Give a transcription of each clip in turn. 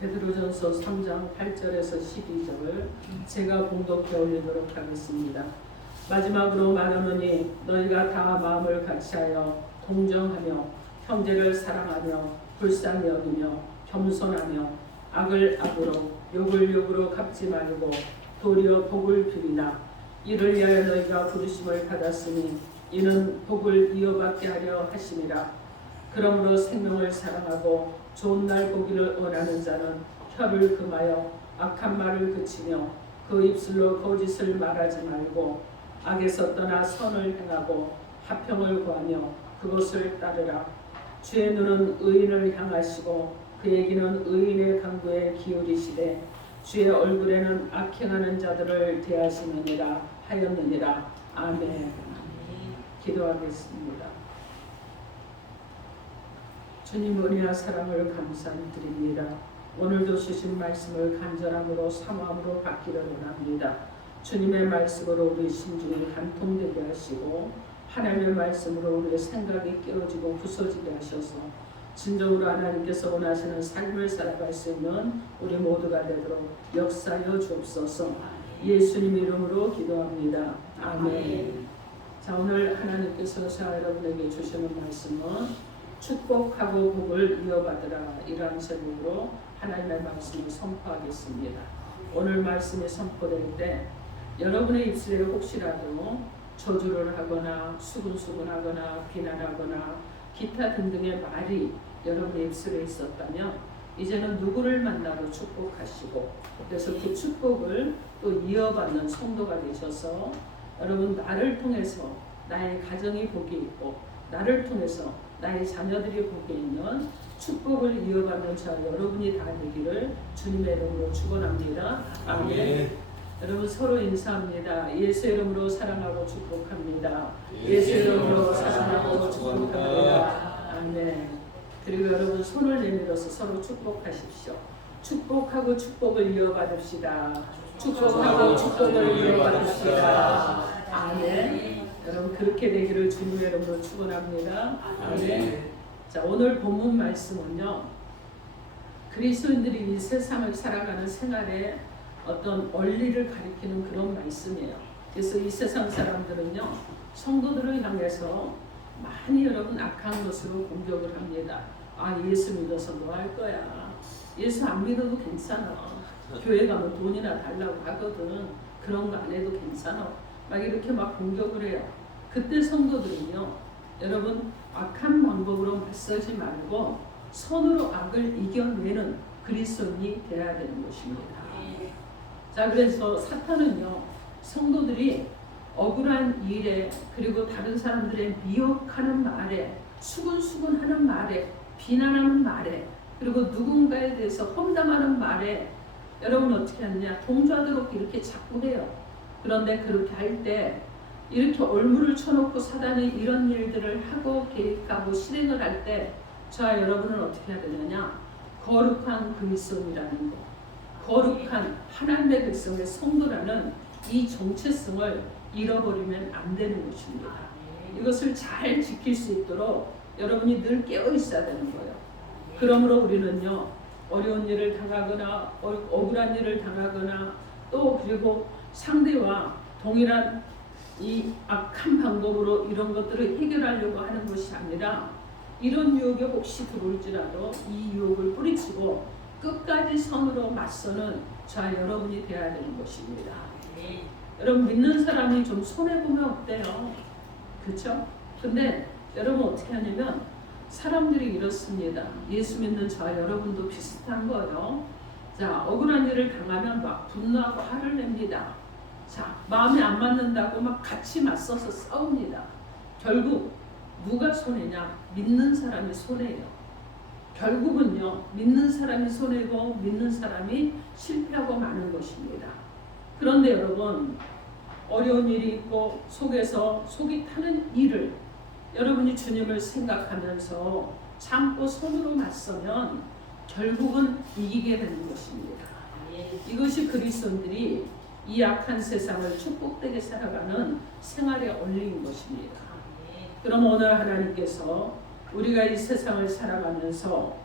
베드로전서 3장 8절에서 12절 제가 봉독해 올리도록 하겠습니다. 마지막으로 말하노니 너희가 다 마음을 같이하여 동정하며 형제를 사랑하며 불쌍히 여기며 겸손하며 악을 악으로 욕을 욕으로 갚지 말고 도리어 복을 빌이나 이를 위하여 너희가 부르심을 받았으니 이는 복을 이어받게 하려 하심이라. 그러므로 생명을 사랑하고 좋은 날 보기를 원하는 자는 혀를 금하여 악한 말을 그치며 그 입술로 거짓을 말하지 말고 악에서 떠나 선을 행하고 화평을 구하며 그것을 따르라. 주의 눈은 의인을 향하시고 그에게는 의인의 강구에 기울이시되 주의 얼굴에는 악행하는 자들을 대하시느니라 하였느니라. 아멘. 기도하겠습니다. 주님 은혜와 사랑을 감사드립니다. 오늘도 주신 말씀을 간절함으로 사모함으로 받기를 원합니다. 주님의 말씀으로 우리 심중이 간통되게 하시고 하나님의 말씀으로 우리의 생각이 깨어지고 부서지게 하셔서 진정으로 하나님께서 원하시는 삶을 살아갈 수 있는 우리 모두가 되도록 역사하여 주옵소서. 예수님 이름으로 기도합니다. 아멘. 자, 오늘 하나님께서 저와 여러분에게 주시는 말씀은 축복하고 복을 이어받으라, 이러한 제목으로 하나님의 말씀을 선포하겠습니다. 오늘 말씀이 선포될 때 여러분의 입술에 혹시라도 저주를 하거나 수군수군하거나 비난하거나 기타 등등의 말이 여러분의 입술에 있었다면 이제는 누구를 만나도 축복하시고 그래서 그 축복을 또 이어받는 성도가 되셔서 여러분 나를 통해서 나의 가정이 복이 있고 나를 통해서 나의 자녀들이 복이 있는 축복을 이어받는 자 여러분이 다 되기를 주님의 이름으로 축원합니다. 아멘. 여러분 서로 인사합니다. 예수 이름으로 사랑하고 축복합니다. 예수 이름으로 사랑하고 축복합니다. 아멘. 그리고 여러분 손을 내밀어서 서로 축복하십시오. 축복하고 축복을 이어받읍시다. 축복하고 축복을 이어받읍시다. 아멘. 여러분 그렇게 되기를 주님의 이름으로 축원합니다. 아멘. 자, 오늘 본문 말씀은요, 그리스도인들이 이 세상을 살아가는 생활에 어떤 원리를 가리키는 그런 말씀이에요. 그래서 이 세상 사람들은요, 성도들을 향해서 많이 여러분 악한 것으로 공격을 합니다. 아, 예수 믿어서 뭐 할 거야. 예수 안 믿어도 괜찮아. 교회 가면 돈이나 달라고 하거든. 그런 거 안 해도 괜찮아. 막 이렇게 막 공격을 해요. 그때 성도들은요, 여러분 악한 방법으로 맞서지 말고 선으로 악을 이겨내는 그리스도인이 되어야 되는 것입니다. 자, 그래서 사탄은요, 성도들이 억울한 일에 그리고 다른 사람들의 미혹하는 말에 수군수군하는 말에 비난하는 말에 그리고 누군가에 대해서 험담하는 말에 여러분 어떻게 하느냐, 동조하도록 이렇게 자꾸 해요. 그런데 그렇게 할 때 이렇게 얼물을 쳐놓고 사단이 이런 일들을 하고 계획하고 실행을 할 때 저와 여러분은 어떻게 해야 되느냐, 거룩한 그리스도인이라는 거, 거룩한 하나님의 백성의 성도라는 이 정체성을 잃어버리면 안 되는 것입니다. 이것을 잘 지킬 수 있도록 여러분이 늘 깨어 있어야 되는 거예요. 그러므로 우리는요, 어려운 일을 당하거나 억울한 일을 당하거나 또 그리고 상대와 동일한 이 악한 방법으로 이런 것들을 해결하려고 하는 것이 아니라 이런 유혹이 혹시 들어올지라도 이 유혹을 뿌리치고 끝까지 선으로 맞서는 자 여러분이 되어야 되는 것입니다. 여러분 믿는 사람이 좀 손해보면 어때요? 그렇죠? 근데 여러분 어떻게 하냐면 사람들이 이렇습니다. 예수 믿는 저 여러분도 비슷한 거예요. 자, 억울한 일을 당하면 막 분노하고 화를 냅니다. 자, 마음에 안 맞는다고 막 같이 맞서서 싸웁니다. 결국 누가 손해냐? 믿는 사람이 손해예요. 결국은요, 믿는 사람이 손해고 믿는 사람이 실패하고 마는 것입니다. 그런데 여러분, 어려운 일이 있고 속에서 속이 타는 일을 여러분이 주님을 생각하면서 참고 손으로 맞서면 결국은 이기게 되는 것입니다. 이것이 그리스도인들이 이 악한 세상을 축복되게 살아가는 생활의 원리인 것입니다. 그럼 오늘 하나님께서 우리가 이 세상을 살아가면서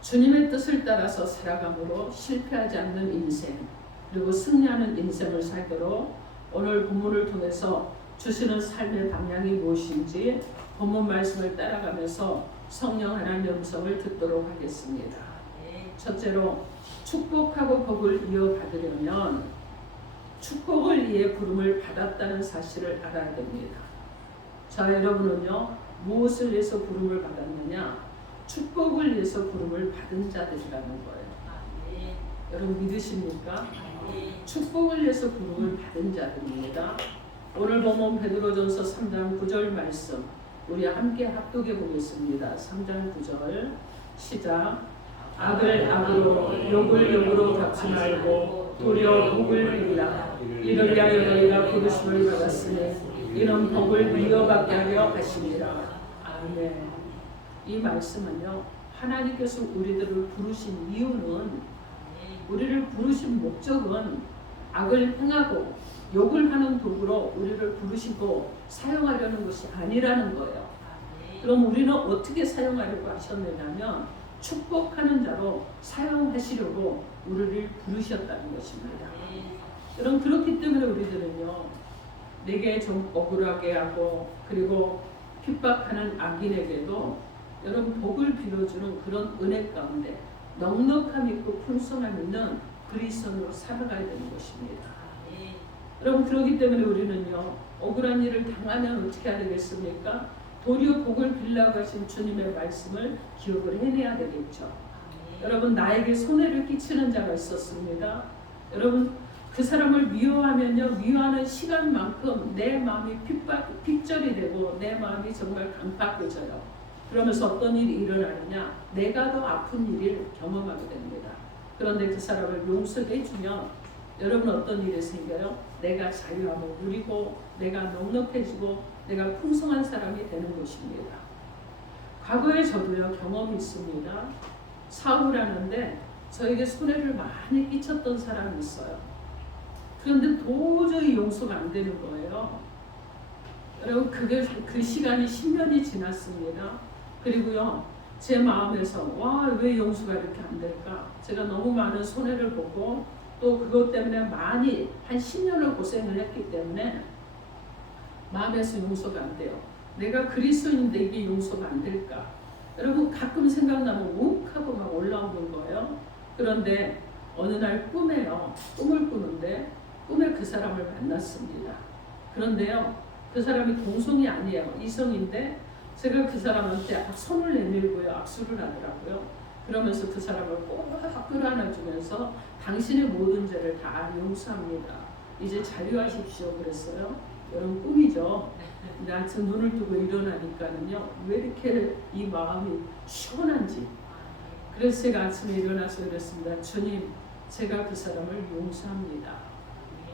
주님의 뜻을 따라서 살아감으로 실패하지 않는 인생, 그리고 승리하는 인생을 살도록 오늘 본문을 통해서 주시는 삶의 방향이 무엇인지 본문 말씀을 따라가면서 성령 하나님의 음성을 듣도록 하겠습니다. 첫째로, 축복하고 복을 이어받으려면 축복을 위해 부름을 받았다는 사실을 알아야 됩니다. 자, 여러분은요, 무엇을 위해서 부름을 받았느냐? 축복을 위해서 부름을 받은 자들이라는 거예요. 여러분 믿으십니까? 축복을 위해서 부름을 받은 자들입니다. 오늘 본문 베드로전서 3장 9절 말씀 우리 함께 합독해 보겠습니다. 3장 9절 시작. 악을 악으로 욕을 욕으로 갚지 말고 도리어 복을 빌라. 이를 위하여 너희가 부르심을 받았으니 이는 복을 이어받게 하려 하심이라. 아멘. 이 말씀은요, 하나님께서 우리들을 부르신 이유는, 우리를 부르신 목적은 악을 행하고 욕을 하는 도구로 우리를 부르시고 사용하려는 것이 아니라는 거예요. 그럼 우리는 어떻게 사용하려고 하셨느냐면 축복하는 자로 사용하시려고 우리를 부르셨다는 것입니다. 그럼 그렇기 때문에 우리들은요, 내게 좀 억울하게 하고 그리고 핍박하는 악인에게도 여러분 복을 빌어주는 그런 은혜 가운데 넉넉함 있고 풍성함 있는 그리스도인으로 살아가야 되는 것입니다. 여러분 그렇기 때문에 우리는요, 억울한 일을 당하면 어떻게 해야 되겠습니까? 도리어 복을 빌라고 하신 주님의 말씀을 기억을 해내야 되겠죠. 여러분 나에게 손해를 끼치는 자가 있었습니다. 여러분 그 사람을 미워하면요, 미워하는 시간만큼 내 마음이 핍절이 되고 내 마음이 정말 강팍해져요. 그러면서 어떤 일이 일어나느냐? 내가 더 아픈 일을 경험하게 됩니다. 그런데 그 사람을 용서해 주면 여러분 어떤 일이 생겨요? 내가 자유함을 누리고 내가 넉넉해지고 내가 풍성한 사람이 되는 것입니다. 과거에 저도요 경험이 있습니다. 사업을 하는데 저에게 손해를 많이 끼쳤던 사람이 있어요. 그런데 도저히 용서가 안 되는 거예요. 여러분 그 시간이 10년이 지났습니다. 그리고요 제 마음에서 왜 용서가 이렇게 안 될까? 제가 너무 많은 손해를 보고 또 그것 때문에 많이 한 10년을 고생을 했기 때문에 마음에서 용서가 안 돼요. 내가 그리스도인인데 이게 용서가 안 될까? 여러분 가끔 생각나면 욱하고 막 올라오는 거예요. 그런데 어느 날 꿈을 꾸는데 꿈에 그 사람을 만났습니다. 그런데요 그 사람이 동성이 아니에요. 이성인데 제가 그 사람한테 손을 내밀고요 악수를 하더라고요. 그러면서 그 사람을 꼭 끌어안아주면서 당신의 모든 죄를 다 용서합니다. 이제 자유하십시오 그랬어요. 여러분 꿈이죠. 근데 아침 눈을 뜨고 일어나니까는요 왜 이렇게 이 마음이 시원한지. 그래서 제가 아침에 일어나서 그랬습니다. 주님, 제가 그 사람을 용서합니다.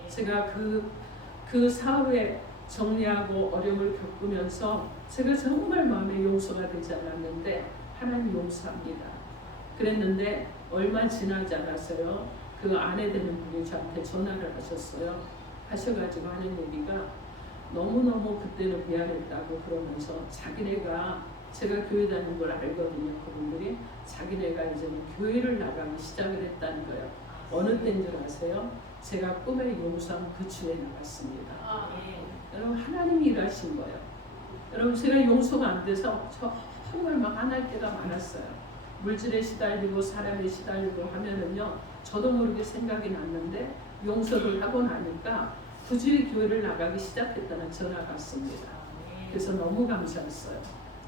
제가 그 사회에 정리하고 어려움을 겪으면서 제가 정말 마음에 용서가 되지 않았는데 하나님 용서합니다. 그랬는데 얼마 지나지 않았어요. 그 아내 되는 분이 저한테 전화를 하셨어요. 하셔가지고 하는 얘기가 너무너무 그때는 미안했다고 그러면서 자기네가 제가 교회 다니는 걸 알거든요. 그분들이 자기네가 이제는 교회를 나가기 시작을 했다는 거예요. 어느 때인 줄 아세요? 제가 꿈에 용서한 그 주에 나갔습니다. 여러분 하나님이 일하신 거예요. 여러분 제가 용서가 안 돼서 정말 막 화날 때가 많았어요. 물질에 시달리고 사람에 시달리고 하면은요 저도 모르게 생각이 났는데 용서를 하고 나니까 굳이 교회를 나가기 시작했다는 전화가 왔습니다. 그래서 너무 감사했어요.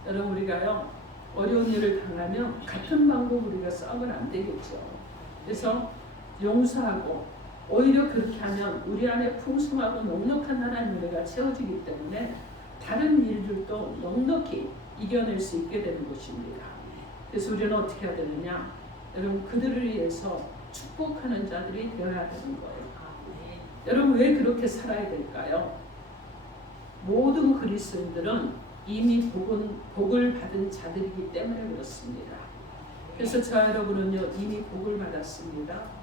여러분 우리가요 어려운 일을 당하면 같은 방법 우리가 써면 안 되겠죠. 그래서 용서하고 오히려 그렇게 하면 우리 안에 풍성하고 넉넉한 하나님 은혜가 채워지기 때문에 다른 일들도 넉넉히 이겨낼 수 있게 되는 것입니다. 그래서 우리는 어떻게 해야 되느냐? 여러분 그들을 위해서 축복하는 자들이 되어야 되는 거예요. 여러분 왜 그렇게 살아야 될까요? 모든 그리스도인들은 이미 복을 받은 자들이기 때문에 그렇습니다. 그래서 저 여러분은요 이미 복을 받았습니다.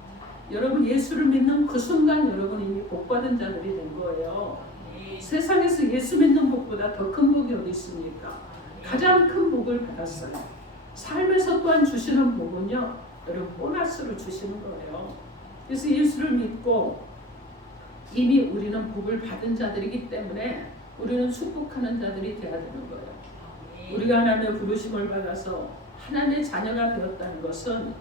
여러분 예수를 믿는 그 순간 여러분 이미 복받은 자들이 된 거예요. 세상에서 예수 믿는 복보다 더 큰 복이 어디 있습니까? 가장 큰 복을 받았어요. 삶에서 또한 주시는 복은요, 여러분 보너스로 주시는 거예요. 그래서 예수를 믿고 이미 우리는 복을 받은 자들이기 때문에 우리는 축복하는 자들이 되어야 되는 거예요. 우리가 하나님의 부르심을 받아서 하나님의 자녀가 되었다는 것은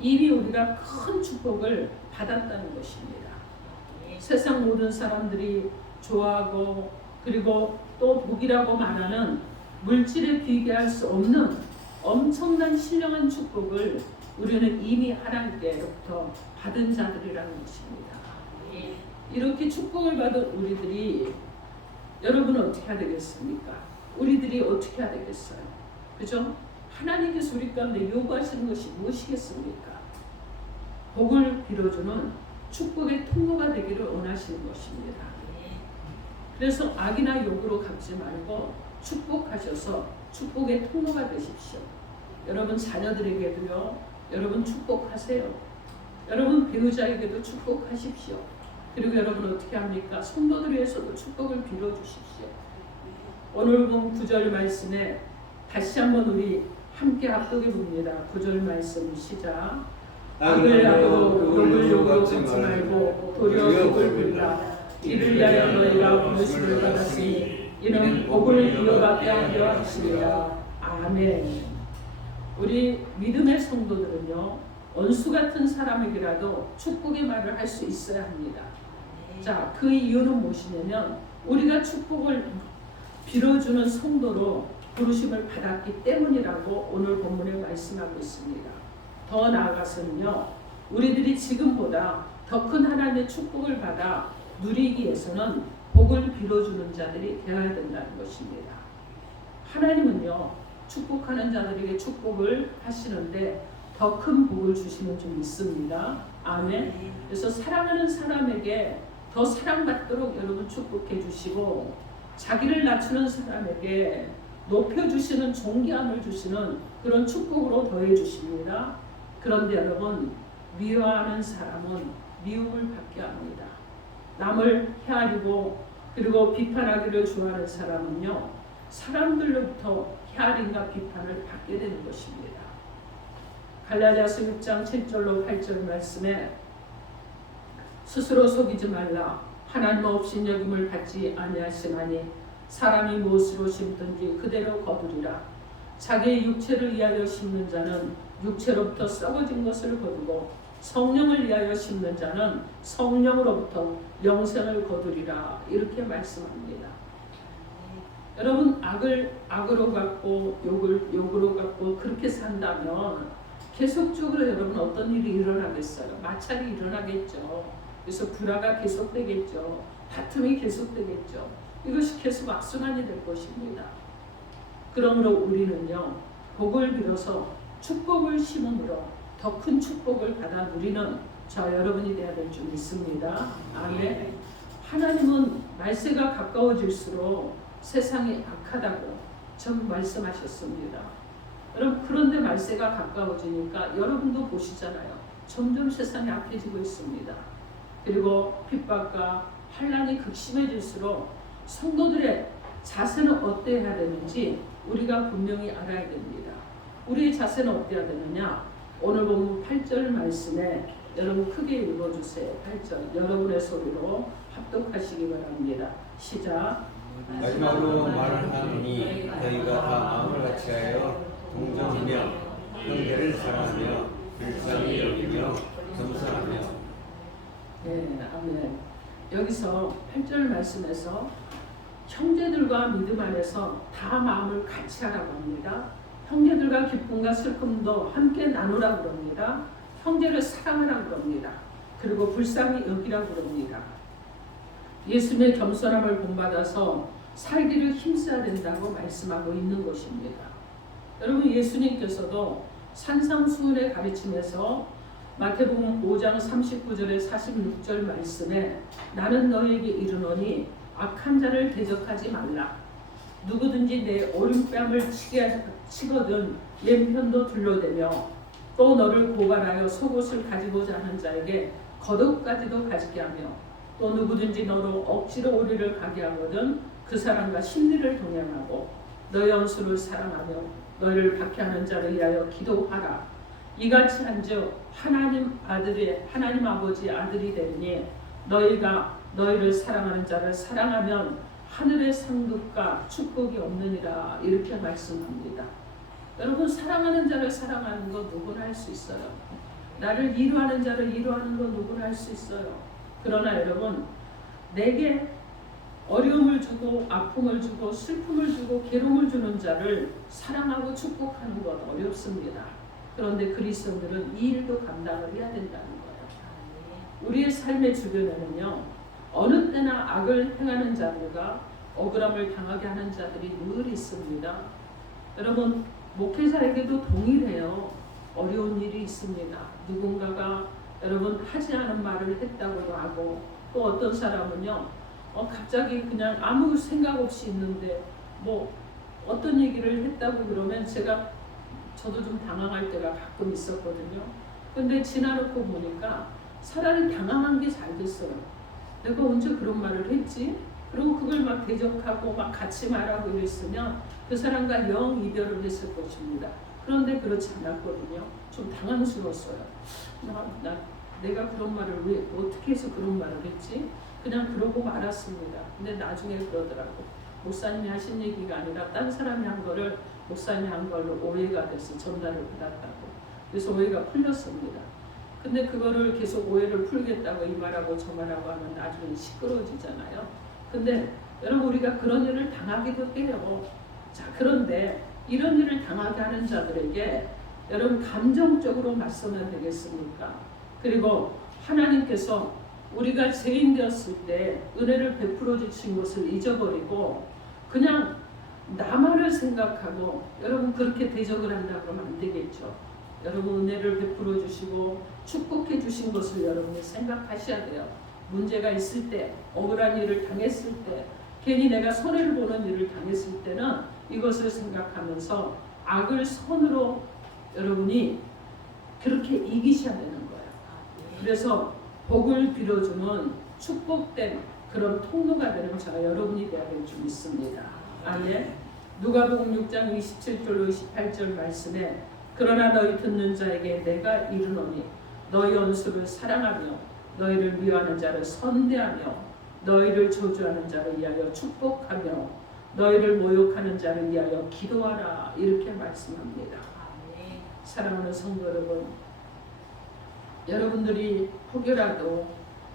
이미 우리가 큰 축복을 받았다는 것입니다. 세상 모든 사람들이 좋아하고 그리고 또 복이라고 말하는 물질에 비교할 수 없는 엄청난 신령한 축복을 우리는 이미 하나님께로부터 받은 자들이라는 것입니다. 이렇게 축복을 받은 우리들이 여러분은 어떻게 해야 되겠습니까? 우리들이 어떻게 해야 되겠어요? 그죠? 하나님께서 우리 가운데 요구하시는 것이 무엇이겠습니까? 복을 빌어주는 축복의 통로가 되기를 원하시는 것입니다. 그래서 악이나 욕으로 갚지 말고 축복하셔서 축복의 통로가 되십시오. 여러분 자녀들에게도요, 여러분 축복하세요. 여러분 배우자에게도 축복하십시오. 그리고 여러분 어떻게 합니까? 성도들 위해서도 축복을 빌어주십시오. 오늘 본 9절 말씀에 다시 한번 우리 함께 합독해 봅니다. 9절 말씀 시작. 악을 악으로 욕을 욕으로 갚지 말고 도리어 복을 빌라. 이를 위하여 너희가 부르심을 받았으니 이는 복을 이어받게 하려 하시리라. 아멘. 우리 믿음의 성도들은요, 원수 같은 사람에게라도 축복의 말을 할 수 있어야 합니다. 자, 그 이유는 무엇이냐면 우리가 축복을 빌어주는 성도로 부르심을 받았기 때문이라고 오늘 본문에 말씀하고 있습니다. 더 나아가서는요, 우리들이 지금보다 더 큰 하나님의 축복을 받아 누리기 위해서는 복을 빌어주는 자들이 되어야 된다는 것입니다. 하나님은요, 축복하는 자들에게 축복을 하시는데 더 큰 복을 주시는 줄 믿습니다. 아멘. 그래서 사랑하는 사람에게 더 사랑받도록 여러분 축복해 주시고, 자기를 낮추는 사람에게 높여주시는 존귀함을 주시는 그런 축복으로 더해 주십니다. 그런데 여러분, 미워하는 사람은 미움을 받게 합니다. 남을 헤아리고 그리고 비판하기를 좋아하는 사람은요, 사람들로부터 헤아림과 비판을 받게 되는 것입니다. 갈라디아서 6장 7절로 8절 말씀에 스스로 속이지 말라. 하나님 없이 여김을 받지 아니하시나니 사람이 무엇으로 심든지 그대로 거두리라. 자기의 육체를 위하여 심는 자는 육체로부터 썩어진 것을 거두고 성령을 위하여 심는 자는 성령으로부터 영생을 거두리라. 이렇게 말씀합니다. 여러분, 악을 악으로 갚고 욕을 욕으로 갚고 그렇게 산다면 계속적으로 여러분 어떤 일이 일어나겠어요? 마찰이 일어나겠죠. 그래서 불화가 계속되겠죠. 다툼이 계속되겠죠. 이것이 계속 악순환이 될 것입니다. 그러므로 우리는요, 복을 빌어서 축복을 심음으로 더 큰 축복을 받아 누리는 저 여러분이 되어야 될 줄 믿습니다. 아멘. 하나님은 말세가 가까워질수록 세상이 악하다고 전 말씀하셨습니다. 여러분, 그런데 말세가 가까워지니까 여러분도 보시잖아요. 점점 세상이 악해지고 있습니다. 그리고 핍박과 환난이 극심해질수록 성도들의 자세는 어때야 되는지 우리가 분명히 알아야 됩니다. 우리의 자세는 어때야 되느냐? 오늘 본문 8절 말씀에 여러분 크게 읽어주세요. 8절 여러분의 소리로 합독하시기 바랍니다. 시작. 마지막으로 말을 하노니 너희가 다 마음을 같이하여 동정하며 형제를 사랑하며 불쌍히 여기며 겸손하며. 네, 아멘. 여기서 8절 말씀에서 형제들과 믿음 안에서 다 마음을 같이 하라고 합니다. 형제들과 기쁨과 슬픔도 함께 나누라고 그럽니다. 형제를 사랑하라고 그럽니다. 그리고 불쌍히 여기라고 그럽니다. 예수님의 겸손함을 본받아서 살기를 힘써야 된다고 말씀하고 있는 것입니다. 여러분, 예수님께서도 산상수훈의 가르침에서 마태복음 5장 39절에 46절 말씀에 나는 너희에게 이르노니 악한 자를 대적하지 말라. 누구든지 내 오른뺨을 치거든 왼편도 둘러대며 또 너를 고발하여 속옷을 가지고자 하는 자에게 겉옷까지도 가지게 하며 또 누구든지 너로 억지로 우리를 가게 하거든 그 사람과 심리를 동행하고 너의 원수를 사랑하며 너희를 박해하는 자를 위하여 기도하라. 이같이 한즉 하나님 아버지 아들이 되니 너희가 너희를 사랑하는 자를 사랑하면 하늘의 상급과 축복이 없느니라. 이렇게 말씀합니다. 여러분, 사랑하는 자를 사랑하는 거 누구나 할 수 있어요. 나를 이루하는 자를 이루하는 거 누구나 할 수 있어요. 그러나 여러분, 내게 어려움을 주고 아픔을 주고 슬픔을 주고 괴로움을 주는 자를 사랑하고 축복하는 건 어렵습니다. 그런데 그리스도인들은 이 일도 감당을 해야 된다는 거예요. 우리의 삶의 주변에는요, 어느 때나 악을 행하는 자들과 억울함을 당하게 하는 자들이 늘 있습니다. 여러분, 목회자에게도 동일해요. 어려운 일이 있습니다. 누군가가 여러분 하지 않은 말을 했다고도 하고, 또 어떤 사람은요 갑자기 그냥 아무 생각 없이 있는데 뭐 어떤 얘기를 했다고 그러면 저도 좀 당황할 때가 가끔 있었거든요. 근데 지나놓고 보니까 차라리 당황한 게 잘 됐어요. 내가 언제 그런 말을 했지? 그리고 그걸 막 대적하고 막 같이 말하고 이랬으면 그 사람과 영 이별을 했을 것입니다. 그런데 그렇지 않았거든요. 좀 당황스러웠어요. 내가 그런 말을 왜 어떻게 해서 그런 말을 했지? 그냥 그러고 말았습니다. 근데 나중에 그러더라고. 목사님이 하신 얘기가 아니라 딴 사람이 한 거를 목사님이 한 걸로 오해가 돼서 전달을 받았다고. 그래서 오해가 풀렸습니다. 근데 그거를 계속 오해를 풀겠다고 이 말하고 저 말하고 하면 나중에 시끄러워지잖아요. 근데 여러분, 우리가 그런 일을 당하기도 해요. 자, 그런데 이런 일을 당하게 하는 자들에게 여러분 감정적으로 맞서면 되겠습니까? 그리고 하나님께서 우리가 죄인 되었을 때 은혜를 베풀어 주신 것을 잊어버리고 그냥 나만을 생각하고 여러분 그렇게 대적을 한다고 하면 안 되겠죠. 여러분 은혜를 베풀어 주시고 축복해 주신 것을 여러분이 생각하셔야 돼요. 문제가 있을 때, 억울한 일을 당했을 때, 괜히 내가 손해를 보는 일을 당했을 때는 이것을 생각하면서 악을 선으로 여러분이 그렇게 이기셔야 되는 거예요. 그래서 복을 빌어주는 축복된 그런 통로가 되는 저와 여러분이 되어야 될 줄 믿습니다. 아멘. 누가복음 6장 27절로 28절 말씀에 그러나 너희 듣는 자에게 내가 이르노니 너희 원수를 사랑하며 너희를 미워하는 자를 선대하며 너희를 저주하는 자를 위하여 축복하며 너희를 모욕하는 자를 위하여 기도하라. 이렇게 말씀합니다. 사랑하는 성도 여러분, 여러분들이 혹여라도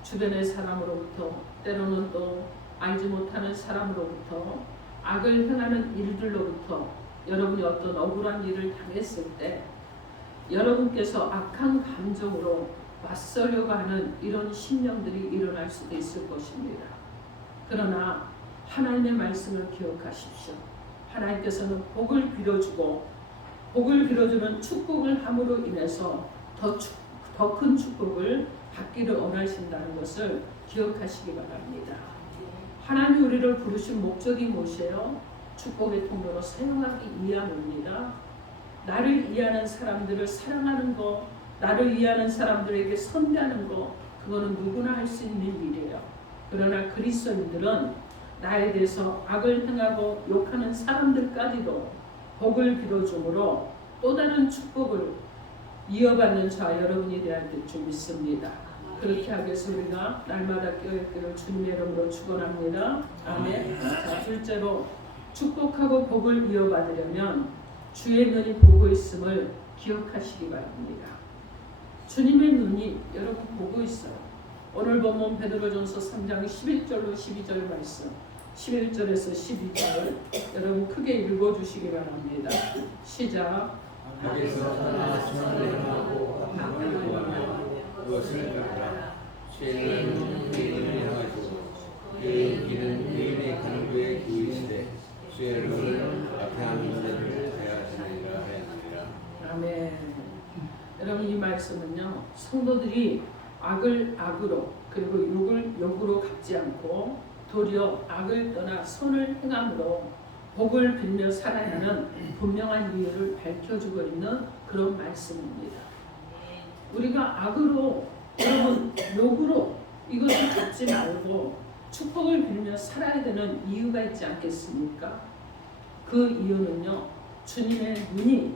주변의 사람으로부터 때로는 또 알지 못하는 사람으로부터 악을 행하는 일들로부터 여러분이 어떤 억울한 일을 당했을 때 여러분께서 악한 감정으로 맞서려고 하는 이런 심령들이 일어날 수도 있을 것입니다. 그러나 하나님의 말씀을 기억하십시오. 하나님께서는 복을 빌어주고 복을 빌어주는 축복을 함으로 인해서 더 큰 축복을 받기를 원하신다는 것을 기억하시기 바랍니다. 하나님 우리를 부르신 목적이 무엇이에요? 축복의 통로로 사용하기 위함입니다. 나를 이해하는 사람들을 사랑하는 거, 나를 이해하는 사람들에게 선대하는 거, 그거는 누구나 할 수 있는 일이에요. 그러나 그리스도인들은 나에 대해서 악을 행하고 욕하는 사람들까지도 복을 빌어줌으로 또 다른 축복을 이어받는 저와 여러분이 되어야 될 줄 믿습니다. 그렇게 하기 위해서 우리가 날마다 깨어있기를 주님의 이름으로 축원합니다. 아멘. 자, 둘째로 축복하고 복을 이어받으려면 주의 눈이 보고 있음을 기억하시기 바랍니다. 주님의 눈이 여러분 보고 있어요. 오늘 본문 베드로전서 3장 11절로 12절 말씀, 11절에서 12절 여러분 크게 읽어주시기 바랍니다. 시작. 하께서 떠나 순환하고 합당하고 그것을 가라. 죄는 의인을 향하시고 그의 길은 의인의 간구에 구이시되 죄를 앞에 하는 자를 대하시느니라 하였느니라. 아멘. 여러분 이 말씀은요, 성도들이 악을 악으로 그리고 욕을 욕으로 갚지 않고 도리어 악을 떠나 선을 행함으로 복을 빌며 살아가는 분명한 이유를 밝혀주고 있는 그런 말씀입니다. 우리가 악으로 여러분 욕으로 이것을 갚지 말고 축복을 빌며 살아야 되는 이유가 있지 않겠습니까? 그 이유는요, 주님의 눈이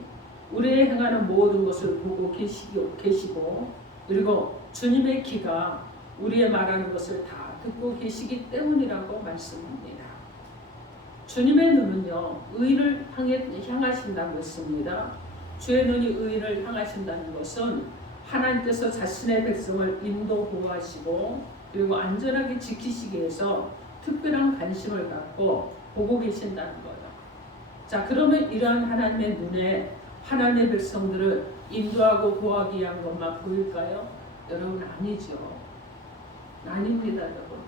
우리의 행하는 모든 것을 보고 계시고 그리고 주님의 귀가 우리의 말하는 것을 다 듣고 계시기 때문이라고 말씀합니다. 주님의 눈은요, 의를 향하신다고 했습니다. 주의 눈이 의를 향하신다는 것은 하나님께서 자신의 백성을 인도 보호하시고 그리고 안전하게 지키시기 위해서 특별한 관심을 갖고 보고 계신다는 거예요. 자, 그러면 이러한 하나님의 눈에 하나님의 백성들을 인도하고 보호하기 위한 것만 보일까요? 여러분, 아니죠. 아닙니다, 여러분.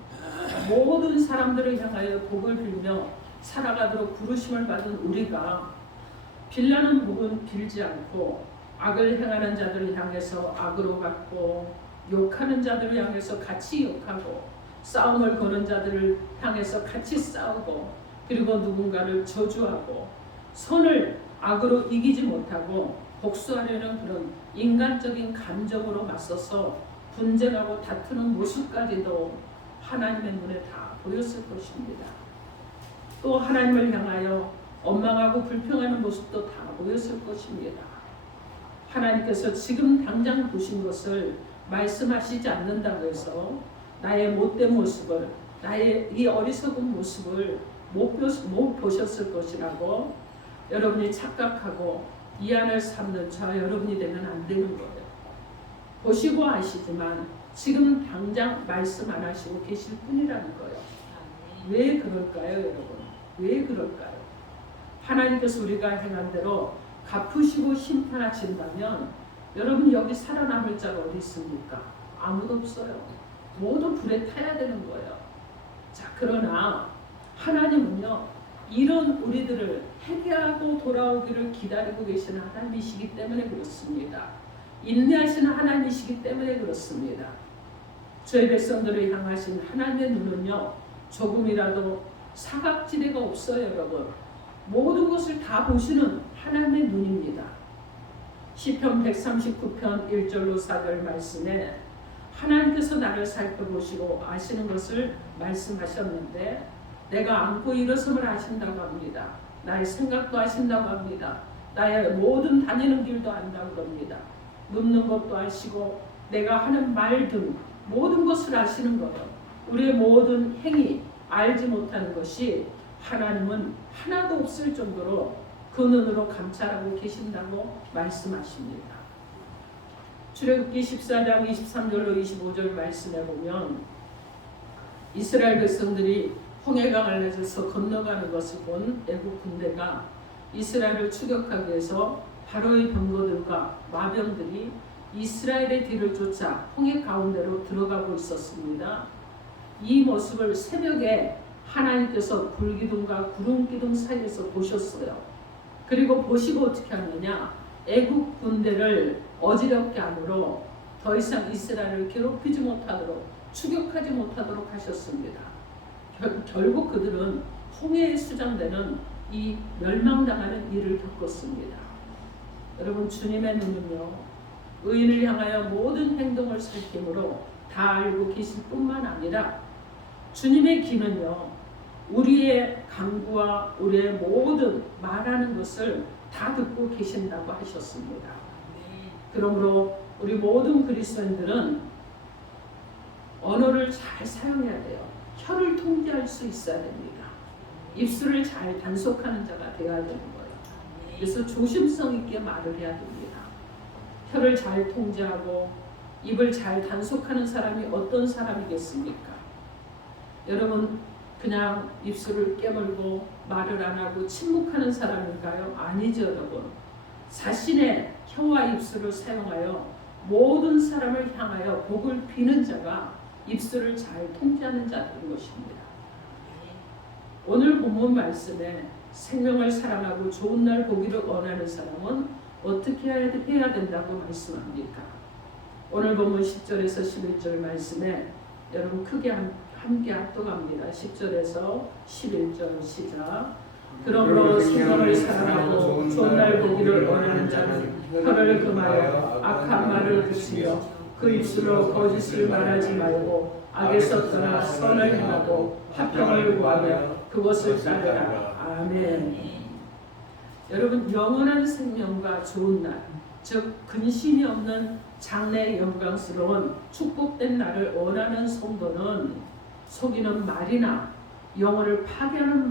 모든 사람들을 향하여 복을 빌며 살아가도록 부르심을 받은 우리가 빌라는 복은 빌지 않고 악을 행하는 자들을 향해서 악으로 갚고 욕하는 자들을 향해서 같이 욕하고 싸움을 거는 자들을 향해서 같이 싸우고 그리고 누군가를 저주하고 선을 악으로 이기지 못하고 복수하려는 그런 인간적인 감정으로 맞서서 분쟁하고 다투는 모습까지도 하나님의 눈에 다 보였을 것입니다. 또 하나님을 향하여 원망하고 불평하는 모습도 다 보였을 것입니다. 하나님께서 지금 당장 보신 것을 말씀하시지 않는다고 해서 나의 못된 모습을, 나의 이 어리석은 모습을 못 보셨을 것이라고 여러분이 착각하고 이안을 삼는 저 여러분이 되면 안 되는 거예요. 보시고 아시지만 지금 당장 말씀 안 하시고 계실 뿐이라는 거예요. 왜 그럴까요, 여러분? 왜 그럴까요? 하나님께서 우리가 행한 대로 갚으시고 심판하신다면 여러분 여기 살아남을 자가 어디 있습니까? 아무도 없어요. 모두 불에 타야 되는 거예요. 자, 그러나 하나님은요, 이런 우리들을 회개하고 돌아오기를 기다리고 계시는 하나님이시기 때문에 그렇습니다. 인내하시는 하나님이시기 때문에 그렇습니다. 저희 백성들을 향하신 하나님의 눈은요, 조금이라도 사각지대가 없어요, 여러분. 모든 것을 다 보시는 하나님의 눈입니다. 시편 139편 1절로 4절 말씀에 하나님께서 나를 살펴보시고 아시는 것을 말씀하셨는데 내가 안고 일어섬을 아신다고 합니다. 나의 생각도 아신다고 합니다. 나의 모든 다니는 길도 안다고 합니다. 눕는 것도 아시고 내가 하는 말 등 모든 것을 아시는 거예요. 우리의 모든 행위 알지 못하는 것이 하나님은 하나도 없을 정도로 그 눈으로 감찰하고 계신다고 말씀하십니다. 출애굽기 14장 23절로 25절 말씀에 보면 이스라엘 백성들이 홍해강을 내져서 건너가는 것을 본 애국 군대가 이스라엘을 추격하기 위해서 바로의 병거들과 마병들이 이스라엘의 뒤를 쫓아 홍해 가운데로 들어가고 있었습니다. 이 모습을 새벽에 하나님께서 불기둥과 구름기둥 사이에서 보셨어요. 그리고 보시고 어떻게 하느냐, 애국 군대를 어지럽게 함으로 더 이상 이스라엘을 괴롭히지 못하도록 추격하지 못하도록 하셨습니다. 결국 그들은 홍해에 수장되는 이 멸망당하는 일을 겪었습니다. 여러분, 주님의 눈은요, 의인을 향하여 모든 행동을 살피므로 다 알고 계실 뿐만 아니라 주님의 귀는요, 우리의 간구와 우리의 모든 말하는 것을 다 듣고 계신다고 하셨습니다. 그러므로 우리 모든 그리스도인들은 언어를 잘 사용해야 돼요. 혀를 통제할 수 있어야 됩니다. 입술을 잘 단속하는 자가 되어야 되는 거예요. 그래서 조심성 있게 말을 해야 됩니다. 혀를 잘 통제하고 입을 잘 단속하는 사람이 어떤 사람이겠습니까? 여러분, 그냥 입술을 깨물고 말을 안 하고 침묵하는 사람인가요? 아니죠, 여러분. 자신의 혀와 입술을 사용하여 모든 사람을 향하여 복을 비는 자가 입술을 잘 통제하는 자들인 것입니다. 오늘 본문 말씀에 생명을 사랑하고 좋은 날 보기를 원하는 사람은 어떻게 해야 된다고 말씀합니까? 오늘 본문 10절에서 11절 말씀에 여러분 크게 함께 합독합니다. 10절에서 11절 시작. 그러므로 생명을 사랑하고 좋은 날 보기를 원하는 자는 혀를 금하여 악한 말을 그치며 그 입술로 거짓을 말하지 말고 악에서 떠나 선을 행하고 화평을 구하며 그것을 따르라. 아멘. 여러분 영원한 생명과 좋은 날, 즉 근심이 없는 장래 영광스러운 축복된 날을 원하는 성도는 속이는 말이나 영혼을 파괴하는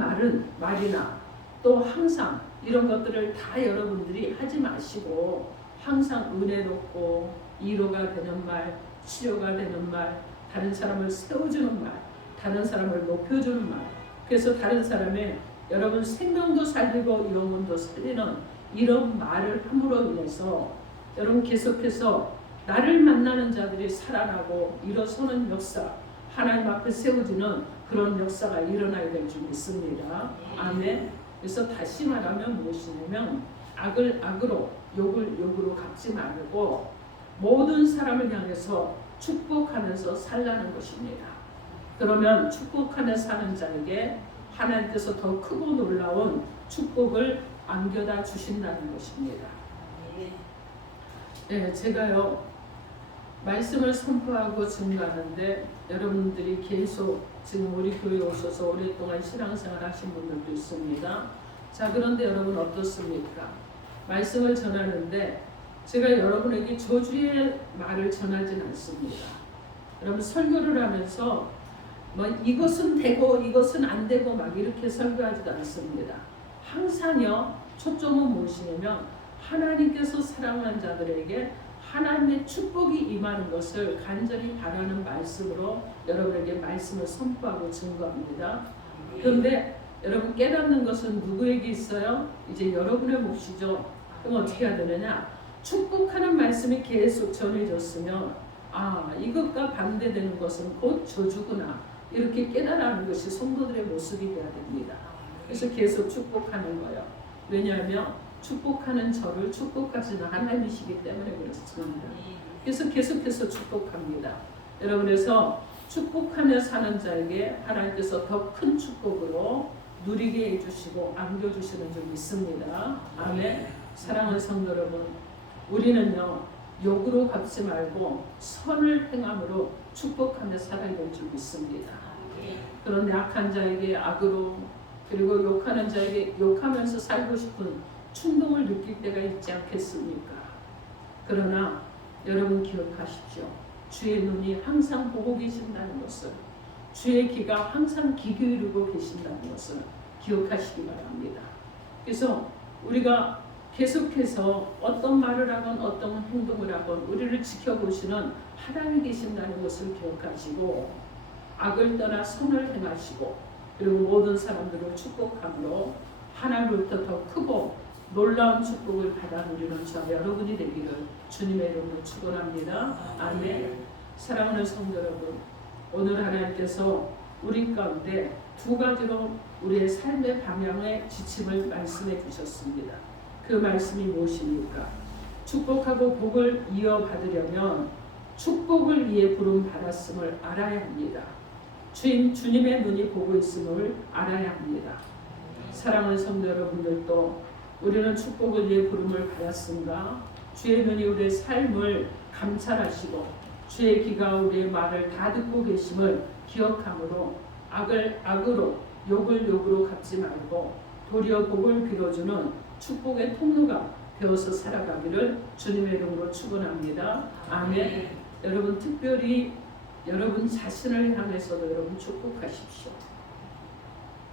말이나 또 항상 이런 것들을 다 여러분들이 하지 마시고 항상 은혜롭고 위로가 되는 말, 치료가 되는 말, 다른 사람을 세워주는 말, 다른 사람을 높여주는 말, 그래서 다른 사람의 여러분 생명도 살리고 영혼도 살리는 이런 말을 함으로 인해서 여러분 계속해서 나를 만나는 자들이 살아나고 일어서는 역사, 하나님 앞에 세워지는 그런 역사가 일어나야 될 줄 믿습니다. 아멘. 그래서 다시 말하면 무엇이냐면 악을 악으로 욕을 욕으로 갚지 말고 모든 사람을 향해서 축복하면서 살라는 것입니다. 그러면 축복하며 사는 자에게 하나님께서 더 크고 놀라운 축복을 안겨다 주신다는 것입니다. 네, 제가요 말씀을 선포하고 증거하는데 여러분들이 계속 지금 우리 교회에 오셔서 오랫동안 신앙생활 하신 분들도 있습니다. 자, 그런데 여러분 어떻습니까? 말씀을 전하는데 제가 여러분에게 저주의 말을 전하진 않습니다. 여러분 설교를 하면서 뭐 이것은 되고 이것은 안 되고 막 이렇게 설교하지도 않습니다. 항상요 초점은 무엇이냐면 하나님께서 사랑하는 자들에게 하나님의 축복이 임하는 것을 간절히 바라는 말씀으로 여러분에게 말씀을 선포하고 증거합니다. 그런데 여러분 깨닫는 것은 누구에게 있어요? 이제 여러분의 몫이죠. 그럼 어떻게 해야 되느냐? 축복하는 말씀이 계속 전해졌으면 이것과 반대되는 것은 곧 저주구나 이렇게 깨달아하는 것이 성도들의 모습이 되어야 됩니다. 그래서 계속 축복하는 거예요. 왜냐하면 축복하는 저를 축복하시는 하나님이시기 때문에 그렇습니다. 그래서 계속해서 축복합니다. 여러분에서 축복하며 사는 자에게 하나님께서 더 큰 축복으로 누리게 해주시고 안겨주시는 줄 믿습니다. 아멘. 사랑하는 성도 여러분, 우리는요 욕으로 갚지 말고 선을 행함으로 축복하며 살아야 될 줄 믿습니다. 그런데 악한 자에게 악으로 그리고 욕하는 자에게 욕하면서 살고 싶은 충동을 느낄 때가 있지 않겠습니까? 그러나 여러분 기억하십시오. 주의 눈이 항상 보고 계신다는 것을, 주의 귀가 항상 귀 기울이고 계신다는 것을 기억하시기 바랍니다. 그래서 우리가 계속해서 어떤 말을 하건 어떤 행동을 하건 우리를 지켜보시는 하나님이 계신다는 것을 기억하시고 악을 떠나 선을 행하시고 그리고 모든 사람들을 축복함으로 하나님으로부터 더 크고 놀라운 축복을 받아 누리는 저 여러분이 되기를 주님의 이름으로 축원합니다. 아멘. 사랑하는 성도 여러분, 오늘 하나님께서 우리 가운데 두 가지로 우리의 삶의 방향의 지침을 말씀해 주셨습니다. 그 말씀이 무엇입니까? 축복하고 복을 이어받으려면 축복을 위해 부름 받았음을 알아야 합니다. 주님의 눈이 보고 있음을 알아야 합니다. 사랑하는 성도 여러분들도 우리는 축복을 위해 부름을 받았습니다. 주의 눈이 우리의 삶을 감찰하시고 주의 귀가 우리의 말을 다 듣고 계심을 기억함으로 악을 악으로 욕을 욕으로 갚지 말고 도리어 복을 빌어주는 축복의 통로가 되어서 살아가기를 주님의 이름으로 축원합니다. 아멘. 여러분 특별히 여러분 자신을 향해서도 여러분 축복하십시오.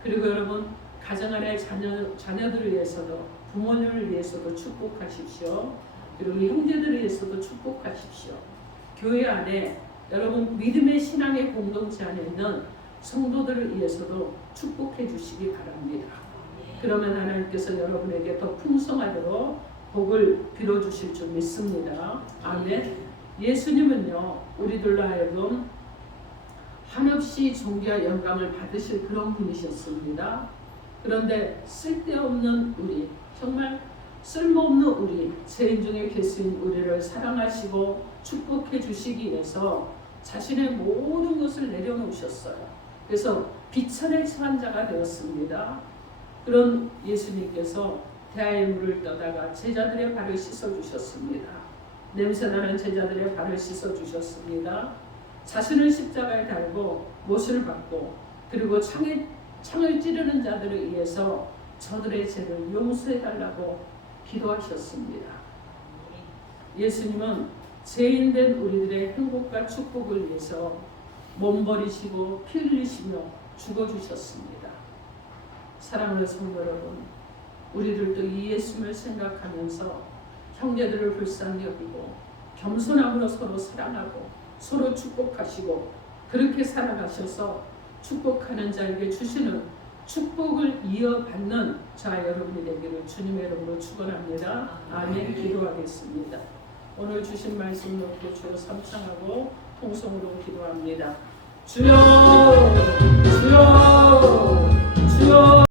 그리고 여러분 가정 안의 자녀들을 위해서도 부모님을 위해서도 축복하십시오. 그리고 형제들을 위해서도 축복하십시오. 교회 안에 여러분 믿음의 신앙의 공동체 안에 있는 성도들을 위해서도 축복해 주시기 바랍니다. 그러면 하나님께서 여러분에게 더 풍성하도록 복을 빌어주실 줄 믿습니다. 아멘. 예수님은요 우리들로 하여금 한없이 존귀와 영광을 받으실 그런 분이셨습니다. 그런데 쓸데없는 우리, 정말 쓸모없는 우리, 죄인 중에 괴수인 우리를 사랑하시고 축복해 주시기 위해서 자신의 모든 것을 내려놓으셨어요. 그래서 비천에 처한 자가 되었습니다. 그런 예수님께서 대하의 물을 떠다가 제자들의 발을 씻어주셨습니다. 냄새나는 제자들의 발을 씻어주셨습니다. 자신을 십자가에 달고 못을 받고 그리고 창을 찌르는 자들을 위해서 저들의 죄를 용서해달라고 기도하셨습니다. 예수님은 죄인된 우리들의 행복과 축복을 위해서 몸 버리시고 피 흘리시며 죽어주셨습니다. 사랑하는 성도 여러분, 우리들도 이 예수님을 생각하면서 형제들을 불쌍히 여기고 겸손함으로 서로 사랑하고 서로 축복하시고 그렇게 살아가셔서 축복하는 자에게 주시는 축복을 이어받는 자 여러분이 되기를 주님의 이름으로 축원합니다. 아멘. 기도하겠습니다. 오늘 주신 말씀 놓고 주여 삼창하고 통성으로 기도합니다. 주여 주여 주여